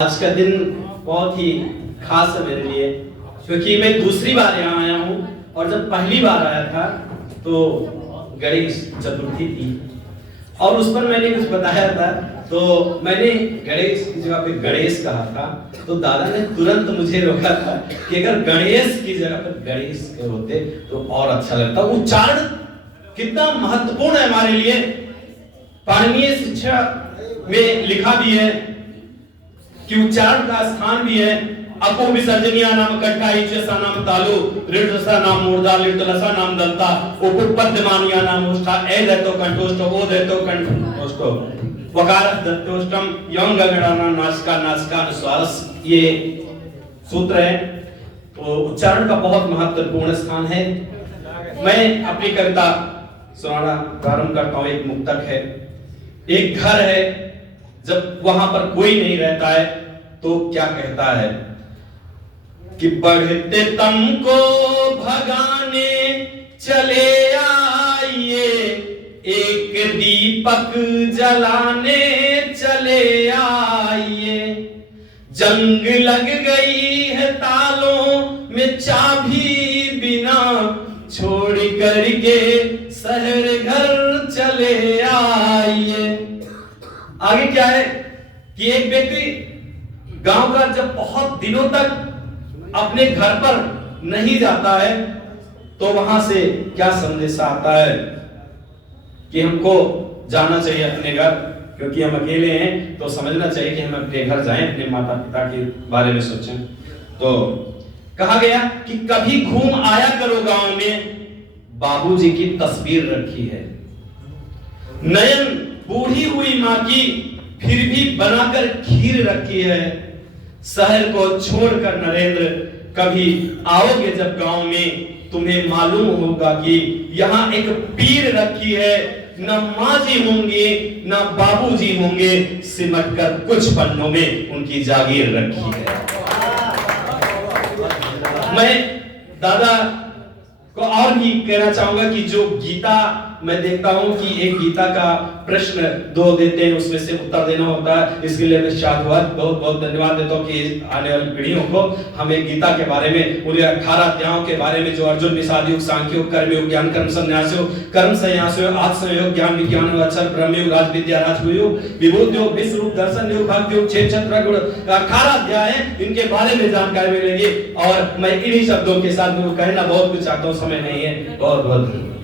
आज का दिन बहुत ही खास है मेरे लिए, क्योंकि मैं दूसरी बार यहाँ आया हूँ और जब पहली बार आया था तो गणेश चतुर्थी थी और उस पर मैंने कुछ बताया था। तो मैंने गणेश की जगह पे गणेश कहा था, तो दादा ने तुरंत मुझे रोका था कि अगर गणेश की जगह पर गणेश के होते तो और अच्छा लगता। उच्चारण कितना महत्वपूर्ण है हमारे लिए। पाणिनीय शिक्षा में लिखा भी है कि उच्चारण का स्थान भी है। अपो विसर्जनीय नाम कंठा इच्छसा नाम तालु ऋडसा नाम मूर्धा लिटलसा नाम दंता उपपद्यमानिया नाम ओष्ठा ए देतो कंठोष्ठ ओ देतो कंठोष्ठो वकार दत्तोष्टम यं गगणाना नासिका नासिकानुस्वारस, ये सूत्र है। तो उच्चारण का बहुत महत्वपूर्ण स्थान है। मैं अपनी कविता सुनाना प्रारंभ करता हूं। एक मुक्तक है। एक घर है, जब वहां पर कोई नहीं रहता है तो क्या कहता है कि बढ़ते तुमको भगाने चले आइए, एक दीपक जलाने चले आइए, जंग लग गई है तालों में चाबी बिना, छोड़ करके शहर घर चले आइए। आगे क्या है कि एक व्यक्ति गांव का जब बहुत दिनों तक अपने घर पर नहीं जाता है तो वहां से क्या संदेश आता है कि हमको जाना चाहिए अपने घर, क्योंकि हम अकेले हैं तो समझना चाहिए कि हम अपने घर जाएं, अपने माता पिता के बारे में सोचें। तो कहा गया कि कभी घूम आया करो गांव में, बाबूजी की तस्वीर रखी है, नयन बूढ़ी हुई मां की फिर भी बनाकर खीर रखी है, शहर को छोड़कर नरेंद्र कभी आओगे जब गांव में, तुम्हें मालूम होगा कि यहाँ एक पीर रखी है, न माँ जी होंगे न बाबूजी होंगे, सिमट कर कुछ पन्नों में उनकी जागीर रखी है। मैं दादा को और भी कहना चाहूंगा कि जो गीता मैं देखता हूं कि एक गीता का प्रश्न दो देते हैं, उसमें से उत्तर देना होता है। इसके लिए मैं शाधुवाद बहुत बहुत धन्यवाद देता हूं कि आने वाली पीढ़ियों को हमें गीता के बारे में, उन्हें 18 अध्यायों के बारे में, जो अर्जुन निषाद योग, सांख्य योग, कर्म योग, ज्ञान कर्म संन्यास योग, कर्म संन्यास योग, आत्मयोग, ज्ञान विज्ञान अक्षर ब्रह्म योग, राज विद्या राजगुरु योग, विभूति योग, विश्व रूप दर्शन योग, भक्ति योग, छह छत्र गुण, 18 अध्याय हैं, इनके बारे में जानकारी मिलेगी। और मैं इन्हीं शब्दों के साथ कहना बहुत कुछ चाहता हूं, समय नहीं है। बहुत बहुत